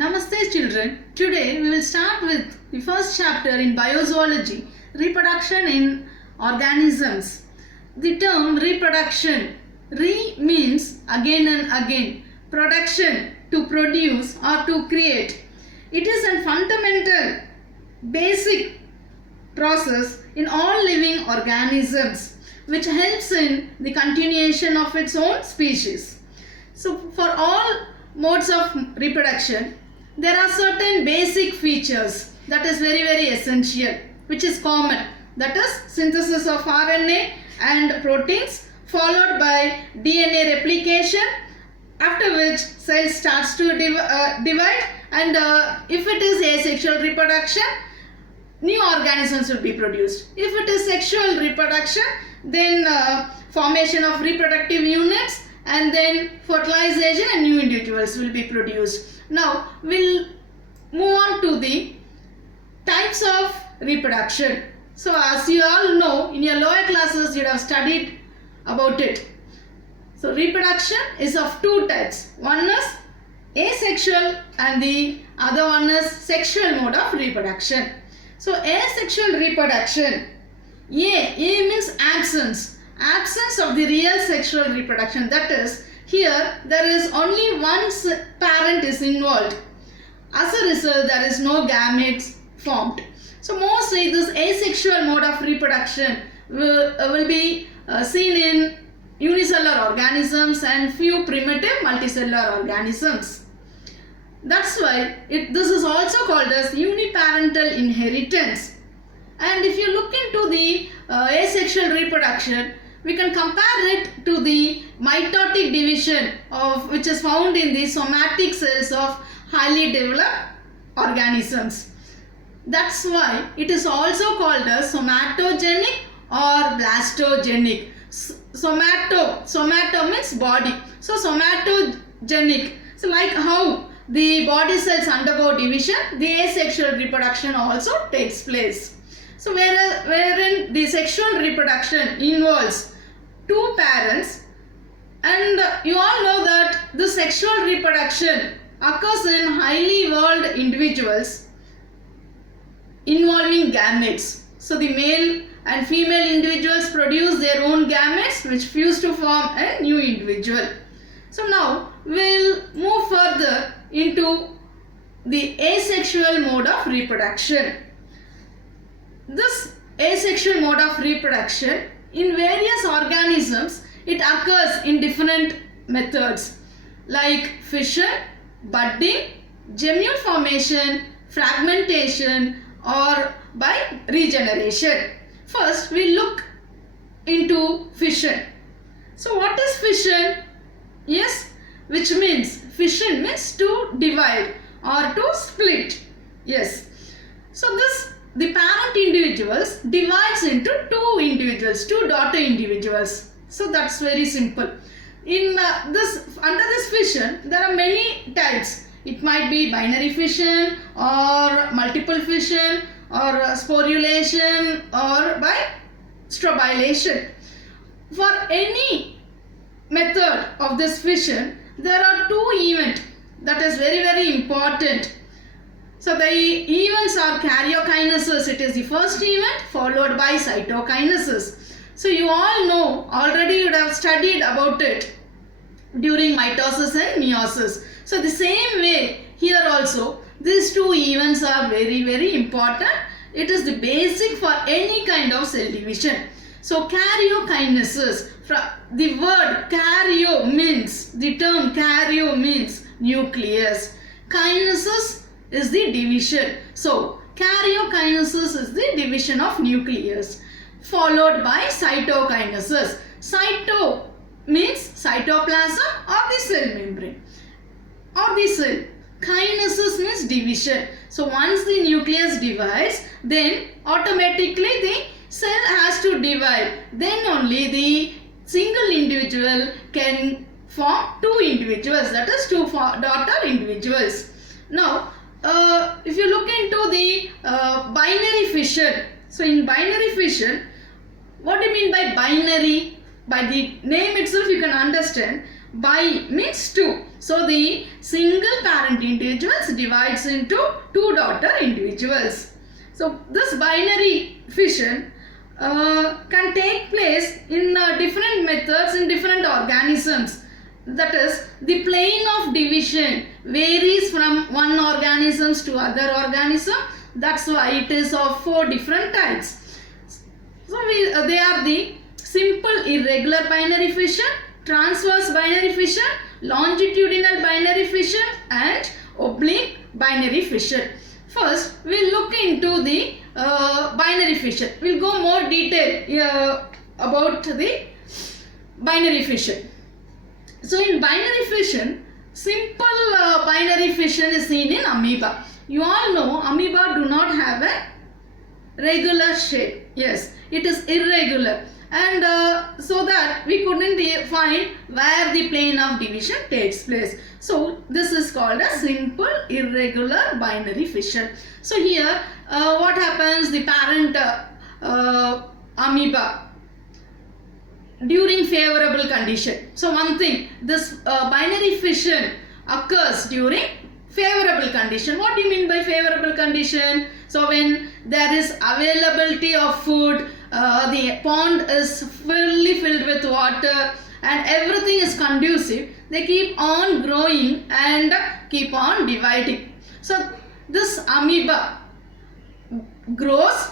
Namaste children. Today we will start with the first chapter in Bio-Zoology, reproduction in organisms. The term reproduction, means again and again, production, to produce or to create. It is a fundamental basic process in all living organisms which helps in the continuation of its own species. So for all modes of reproduction, there are certain basic features that is very essential, which is common, that is synthesis of RNA and proteins followed by DNA replication, after which cell starts to divide, and if it is asexual reproduction, new organisms will be produced. If it is sexual reproduction, then formation of reproductive units, and then fertilization and new individuals will be produced. Now we'll move on to the types of reproduction. So as you all know, in your lower classes you have studied about it. So reproduction is of two types. One is asexual and the other one is sexual mode of reproduction. So asexual reproduction, A means absence of the real sexual reproduction. That is, here there is only one parent is involved. As a result, there is no gametes formed. So mostly this asexual mode of reproduction will be seen in unicellular organisms and few primitive multicellular organisms. That's why this is also called as uniparental inheritance. And if you look into the asexual reproduction, we can compare it to the mitotic division which is found in the somatic cells of highly developed organisms. That's why it is also called as somatogenic or blastogenic. Somato means body. So somatogenic. So like how the body cells undergo division, the asexual reproduction also takes place. So wherein the sexual reproduction involves two parents, and you all know that the sexual reproduction occurs in highly evolved individuals involving gametes. So the male and female individuals produce their own gametes which fuse to form a new individual. So now we'll move further into the asexual mode of reproduction. This asexual mode of reproduction, in various organisms, it occurs in different methods like fission, budding, gemute formation, fragmentation, or by regeneration. First, we look into fission. So what is fission? Yes, which means fission means to divide or to split. Yes. So the parent individuals divides into two daughter individuals. So that's very simple. In under this fission, there are many types. It might be binary fission or multiple fission or sporulation or by strobilation. For any method of this fission, there are two events that is very important. So the events are karyokinesis. It is the first event followed by cytokinesis. So you all know, already you have studied about it during mitosis and meiosis. So the same way here also, these two events are very important. It is the basic for any kind of cell division. So karyokinesis, the word karyo means, the term karyo means nucleus. Kinesis is the division. So karyokinesis is the division of nucleus, followed by cytokinesis. Cyto means cytoplasm or the cell membrane or the cell. Kinesis means division. So once the nucleus divides, then automatically the cell has to divide. Then only the single individual can form two individuals, that is two daughter individuals. Now if you look into the binary fission, so in binary fission, what do you mean by binary? By the name itself you can understand. Bi means two. So the single parent individuals divides into two daughter individuals. So this binary fission can take place in different methods in different organisms. That is, the plane of division varies from one organisms to other organism. That's why it is of 4 different types. So they are the simple irregular binary fission, transverse binary fission, longitudinal binary fission and oblique binary fission. First, we'll look into the binary fission. We'll go more detail about the binary fission. So in binary fission, simple binary fission is seen in amoeba. You all know amoeba do not have a regular shape. Yes, it is irregular, and so that we couldn't find where the plane of division takes place. So this is called a simple irregular binary fission. So here what happens, the parent amoeba during favorable condition. So one thing, this binary fission occurs during favorable condition. What do you mean by favorable condition? So when there is availability of food, the pond is fully filled with water and everything is conducive, they keep on growing and keep on dividing. So this amoeba grows,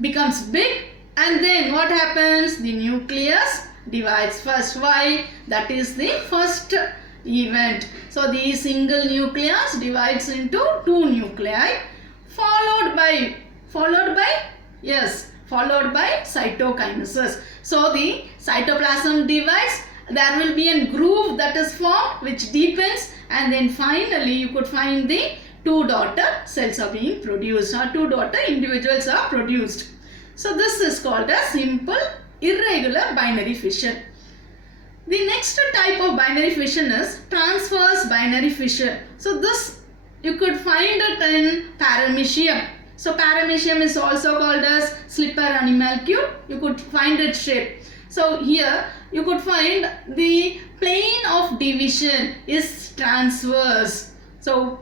becomes big, and then what happens? The nucleus divides first. Why? That is the first event. So the single nucleus divides into 2 nuclei followed by cytokinesis. So the cytoplasm divides, there will be a groove that is formed which deepens, and then finally you could find the 2 daughter cells are being produced, or 2 daughter individuals are produced. So this is called a simple irregular binary fission. The next type of binary fission is transverse binary fission. So this you could find it in paramecium. So paramecium is also called as slipper animalcule. You could find its shape. So here you could find the plane of division is transverse. So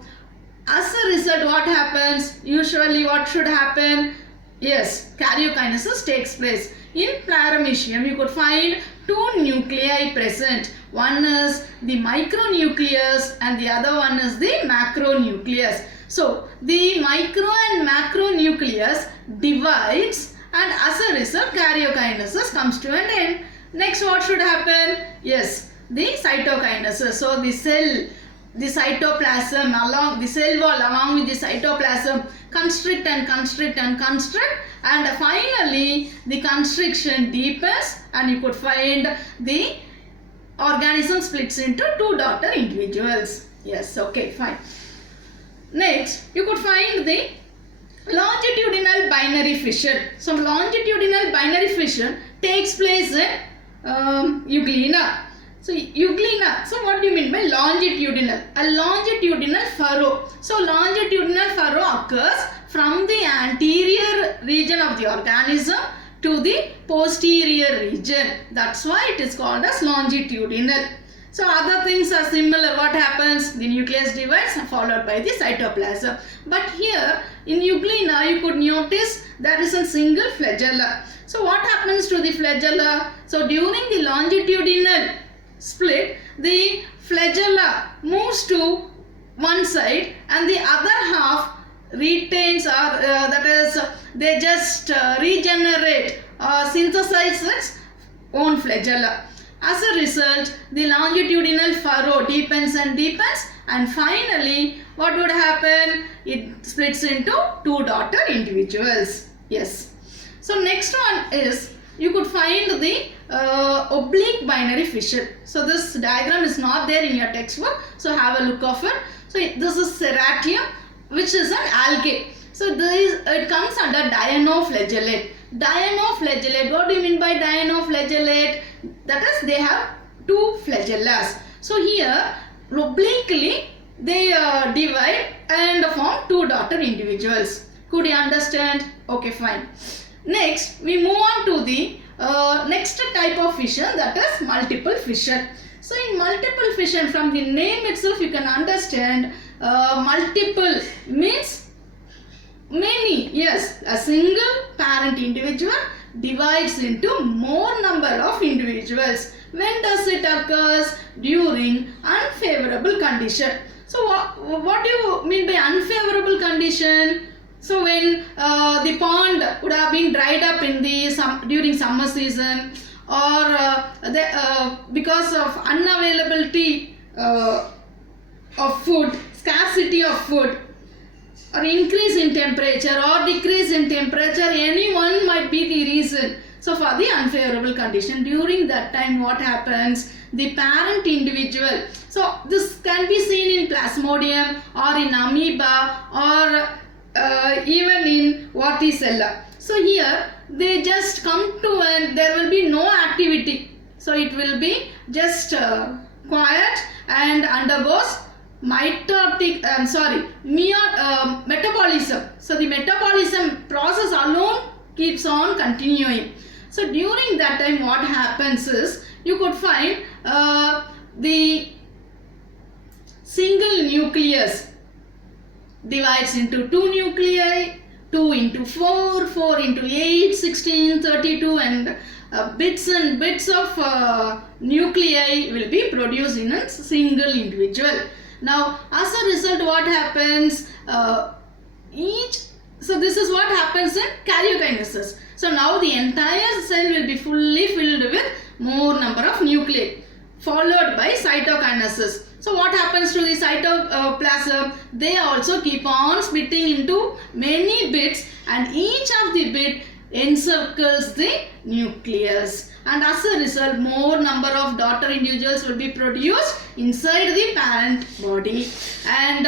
as a result, what happens? Usually what should happen? Yes, karyokinesis takes place. In paramecium, you could find 2 nuclei present. One is the micronucleus and the other one is the macronucleus. So the micro and macronucleus divides, and as a result karyokinesis comes to an end. Next, what should happen? Yes, the cytokinesis. So the cell, the cytoplasm along the cell wall along with the cytoplasm constrict and constrict and constrict, and finally the constriction deepens and you could find the organism splits into 2 daughter individuals. Yes, okay, fine. Next, you could find the longitudinal binary fission. So longitudinal binary fission takes place in euglena. So euglena, so what do you mean by longitudinal? A longitudinal furrow. So longitudinal furrow occurs from the anterior region of the organism to the posterior region. That's why it is called as longitudinal. So other things are similar. What happens? The nucleus divides followed by the cytoplasm. But here in euglena you could notice there is a single flagella. So what happens to the flagella? So during the longitudinal split, the flagella moves to one side and the other half retains, or that is they just regenerate or synthesize its own flagella. As a result, the longitudinal furrow deepens and deepens, and finally what would happen? It splits into 2 daughter individuals. Yes. So next one is you could find the oblique binary fission. So this diagram is not there in your textbook, so have a look of it. So this is ceratium, which is an algae. So it comes under dinoflagellate. Dinoflagellate, what do you mean by dinoflagellate? That is, they have 2 flagellas. So here obliquely they divide and form 2 daughter individuals. Could you understand? Okay, fine. Next, we move on to the next type of fission, that is multiple fission. So in multiple fission, from the name itself you can understand, multiple means many. Yes, a single parent individual divides into more number of individuals. When does it occurs? During unfavorable condition. So what do you mean by unfavorable condition? So when the pond would have been dried up in the during summer season, or because of unavailability of food, scarcity of food, or increase in temperature or decrease in temperature, any one might be the reason. So for the unfavorable condition, during that time what happens? The parent individual, so this can be seen in Plasmodium or in amoeba or even in Vorticella. So here they just come to and there will be no activity. So it will be just quiet and undergoes metabolism. So the metabolism process alone keeps on continuing. So during that time what happens is, you could find the single nucleus divides into 2 nuclei, 2 into 4, 4 into 8, 16, 32, and bits and bits of nuclei will be produced in a single individual. Now as a result what happens? So this is what happens in karyokinesis. So now the entire cell will be fully filled with more number of nuclei, followed by cytokinesis. So what happens to the cytoplasm? They also keep on splitting into many bits, and each of the bit encircles the nucleus, and as a result more number of daughter individuals will be produced inside the parent body. And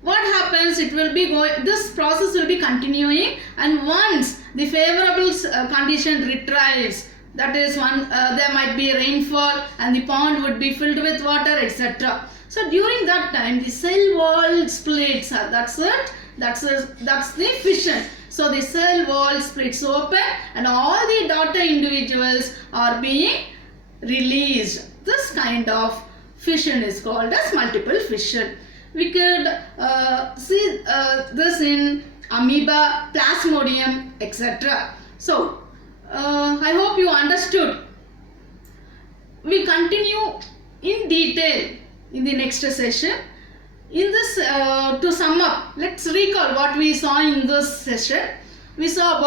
what happens? It will be going, this process will be continuing, and once the favorable condition retrieves, that is there might be rainfall and the pond would be filled with water, etc. So during that time the cell wall splits. That's it. That's the fission. So the cell wall splits open and all the daughter individuals are being released. This kind of fission is called as multiple fission. We could see this in amoeba, Plasmodium, etc. So I hope you understood. We continue in detail in the next session. In this, to sum up, let's recall what we saw in this session. We saw about